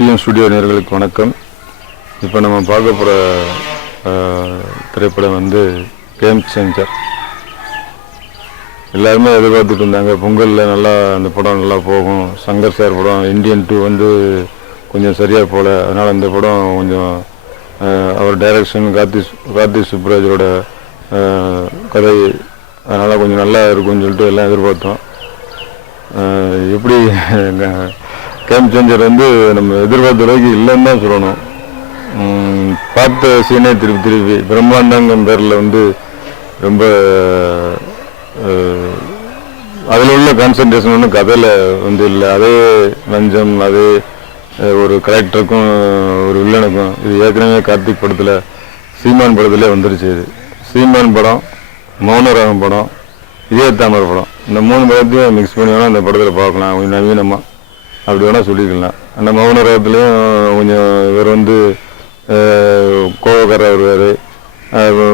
SPM studio நேயர்களுக்கு வணக்கம். இப்போ நம்ம பார்க்க போகிற திரைப்படம் வந்து கேம் சேஞ்சர். எல்லாருமே எதிர்பார்த்துட்டு இருந்தாங்க, பொங்கலில் நல்லா அந்த படம் நல்லா போகும். சங்கர் சார் படம் இந்தியன் 2 வந்து கொஞ்சம் சரியாக போகல. அதனால் அந்த படம் கொஞ்சம் அவர் டைரக்ஷன் கார்த்தி சுப்ராஜோட கதை, அதனால் கொஞ்சம் நல்லா இருக்கும்னு சொல்லிட்டு எல்லாம் எதிர்பார்த்தோம். எப்படி கேம் சேஞ்சர் வந்து நம்ம எதிர்பார்த்த அளவுக்கு இல்லைன்னு தான் சொல்லணும். பார்த்த சீனே திருப்பி பிரம்மாண்டங்கிற பேரில் வந்து ரொம்ப அதில் உள்ள கான்சன்ட்ரேஷன் ஒன்றும் கதையில் வந்து இல்லை. அதே லஞ்சம், அதே ஒரு கரெக்டருக்கும் ஒரு வில்லனுக்கும். இது ஏற்கனவே கார்த்திக் படத்தில் சீமான் படத்துலேயே வந்துருச்சு. இது சீமான் படம், மௌனராகம் படம், இதே தாமரை படம், இந்த 3 படத்தையும் மிக்ஸ் பண்ணி வேணால் அந்த படத்தில் பார்க்கலாம். கொஞ்சம் நவீனமாக அப்படி வேணால் சொல்லிக்கலாம். அந்த மௌனராகத்துலேயும் கொஞ்சம் இவர் வந்து கோவக்காரர் வருவார்.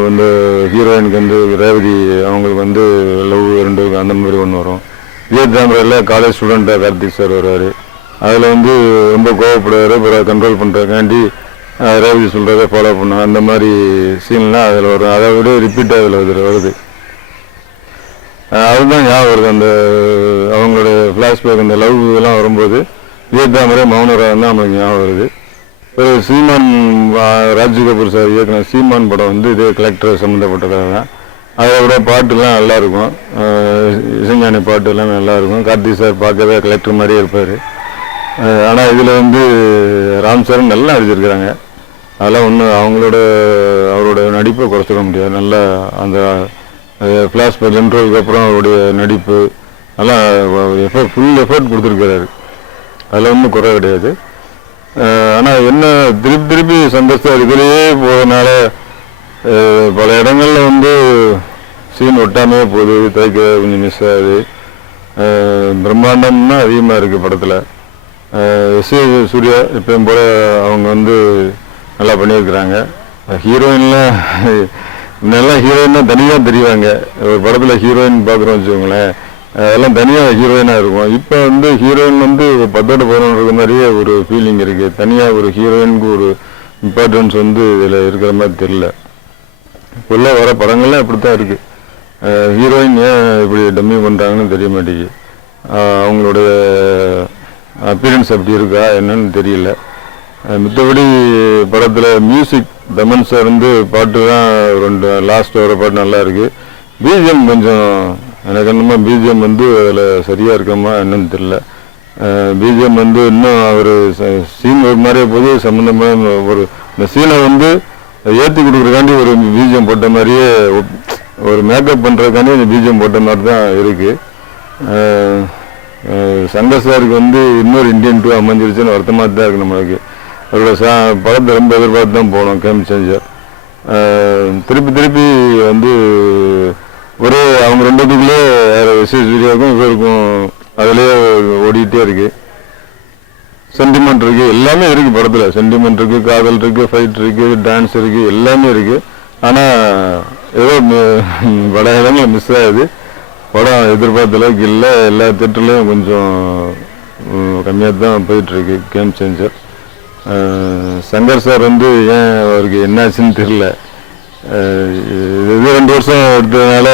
வந்து ஹீரோயினுக்கு வந்து ரேவதி அவங்களுக்கு வந்து லவ் 2 அந்த மாதிரி ஒன்று வரும். இதே தாமரையில் காலேஜ் ஸ்டூடெண்ட்டாக கார்த்திக் சார் வருவார். அதில் வந்து ரொம்ப கோவப்படுவார். பிறகு கண்ட்ரோல் பண்ணுறதுக்காண்டி ரேவதி சொல்கிறத ஃபாலோ பண்ணுவாங்க. அந்த மாதிரி சீன்லாம் அதில் வரும். அதை விட ரிப்பீட்டாக அதில் வருது. அதுதான் ஞாபகம் வருது. அந்த அவங்களுடைய ஃப்ளாஷ்பேக், அந்த லவ் இதெல்லாம் வரும்போது இதே தாமரை மௌனராகம் தான் நமக்கு ஞாபகம் வருது. ஒரு சீமான், ராஜ் கபூர் சார் இயக்குன சீமான் படம் வந்து இதே கலெக்டர் சம்மந்தப்பட்டதாக தான். அதை விட பாட்டுலாம் நல்லாயிருக்கும். இசைஞானி பாட்டு எல்லாமே நல்லாயிருக்கும். கார்த்திக் சார் பார்க்கவே கலெக்டர் மாதிரியே இருப்பார். ஆனால் இதில் வந்து ராம் சார் நல்லா நடிச்சிருக்கிறாங்க. அதெல்லாம் ஒன்றும் அவரோட நடிப்பை குறைச்சிட முடியாது. நல்லா அந்த ஃப்ளாஷ்பேக் இன்ட்ரோவுக்கு அப்புறம் அவருடைய நடிப்பு நல்லா ஃபுல் எஃபர்ட் கொடுத்துருக்கிறாரு. அதில் ஒன்றும் குறை கிடையாது. ஆனால் என்ன திருப்பி சந்தோஷம் இதிலேயே போகிறதுனால பல இடங்களில் வந்து சீன் ஒட்டாமே போகுது. தைக்க கொஞ்சம் மிஸ் ஆகுது. பிரம்மாண்டம்னா அதிகமாக இருக்குது படத்தில். எஸ்.ஏ. சூர்யா எப்பயும் போல அவங்க வந்து நல்லா பண்ணியிருக்கிறாங்க. ஹீரோயின்லாம் நல்லா ஹீரோயின்னா தனியாக தெரிவாங்க. ஒரு படத்தில் ஹீரோயின் பார்க்குறோம் வச்சுக்கோங்களேன், அதெல்லாம் தனியாக ஹீரோயினாக இருக்கும். இப்போ வந்து ஹீரோயின் வந்து 10 11 மாதிரியே ஒரு ஃபீலிங் இருக்குது. தனியாக ஒரு ஹீரோயினுக்கு ஒரு இம்பார்ட்டன்ஸ் வந்து இதில் இருக்கிற மாதிரி தெரியல. இப்போல்லாம் வர படங்கள்லாம் இப்படி தான் இருக்குது. ஹீரோயின் ஏன் இப்படி டம்மி பண்ணுறாங்கன்னு தெரிய மாட்டேங்குது. அவங்களுடைய அப்பீரன்ஸ் அப்படி இருக்கா என்னன்னு தெரியல. மற்றபடி படத்தில் மியூசிக் தமன் சார் வந்து பாட்டு தான் 2 லாஸ்ட் வர பாட்டு நல்லா இருக்குது. பிஜிஎம் கொஞ்சம் எனக்கு என்னமோ பிஜிஎம் வந்து அதில் சரியாக இருக்கமா என்னன்னு தெரியல. பிஜிஎம் வந்து இன்னும் அவர் சீன் ஒரு மாதிரியே போது சம்மந்தமாக ஒரு இந்த சீனை வந்து ஏற்றி கொடுக்குறக்காண்டி ஒரு பிஜிஎம் போட்ட மாதிரியே, ஒரு மேக்கப் பண்ணுறதுக்காண்டி அந்த பிஜிஎம் போட்ட மாதிரி தான் இருக்குது. சங்கர் சாருக்கு வந்து இன்னொரு இந்தியன் 2 அமைஞ்சிருச்சுன்னு வருத்தமாக தான் இருக்குது நம்மளுக்கு. அவரோட படத்தை ரொம்ப எதிர்பார்த்து தான் போனோம் கேம் சேஞ்சர். திருப்பி வந்து ஒரே அவங்க 2 எஸ்.ஏ. சூர்யாவுக்கும் இவருக்கும் அதிலே ஓடிக்கிட்டே இருக்குது. சென்டிமெண்ட் இருக்குது, எல்லாமே இருக்குது படத்தில். சென்டிமெண்ட் இருக்குது, காதல் இருக்குது, ஃபைட் இருக்குது, டான்ஸ் இருக்குது, எல்லாமே இருக்குது. ஆனால் ஏதோ பல இடங்களில் மிஸ் ஆகுது. படம் எதிர்பார்த்த அளவுக்கு இல்லை. எல்லா தேட்டர்லேயும் கொஞ்சம் கம்மியாக தான் போயிட்டுருக்கு கேம் சேஞ்சர். சங்கர் சார் வந்து ஏன் அவருக்கு என்னாச்சுன்னு தெரியல. இது 2 வருஷம் எடுத்ததுனால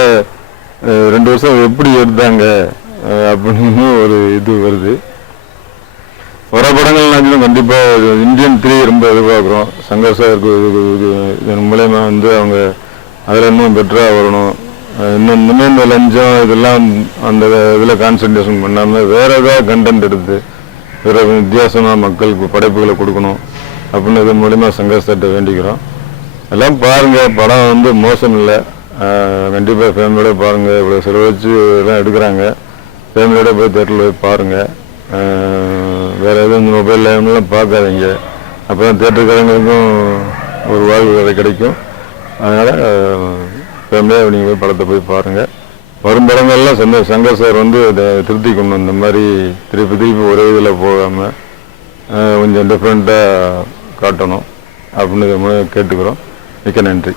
2 வருஷம் எப்படி எடுத்தாங்க அப்படின்னு ஒரு இது வருது. வர படங்கள்னாச்சும் கண்டிப்பாக இந்தியன் 3 ரொம்ப எதிர்பார்க்குறோம். சங்கர் சாருக்கு இதன் மூலயமா வந்து அவங்க அதில் இன்னும் பெட்டராக வரணும். இன்னுமே இந்த லஞ்சம் இதெல்லாம் அந்த இதில் கான்சன்ட்ரேஷன் பண்ணாமல் வேறு ஏதாவது கண்டென்ட் எடுத்து வேறு வித்தியாசமாக மக்களுக்கு படைப்புகளை கொடுக்கணும் அப்படின்னு இதன் மூலிமா சங்கர் சார்ட்ட வேண்டிக்கிறோம். எல்லாம் பாருங்கள், படம் வந்து மோசம் இல்லை. கண்டிப்பாக ஃபேமிலியோட பாருங்கள். இவ்வளோ செலவழிச்சு எல்லாம் எடுக்கிறாங்க. ஃபேமிலியோட போய் தேட்டரில் போய் பாருங்கள். வேறு எதுவும் இந்த மொபைல் லைவ்லாம் பார்க்காதீங்க. அப்போ தான் தேட்டருக்காரங்களுக்கும் ஒரு வாழ்வு கிடைக்கும். அதனால் ஃபேமிலியாக நீங்கள் போய் படத்தை போய் பாருங்கள். வரும் படங்கள்லாம் சங்கர் சார் வந்து அதை திருத்திக்கணும். இந்த மாதிரி திருப்பி ஒரே இதில் போகாமல் கொஞ்சம் டிஃப்ரெண்ட்டாக காட்டணும் அப்படின்னு கேட்டுக்கிறோம். மிக்க நன்றி.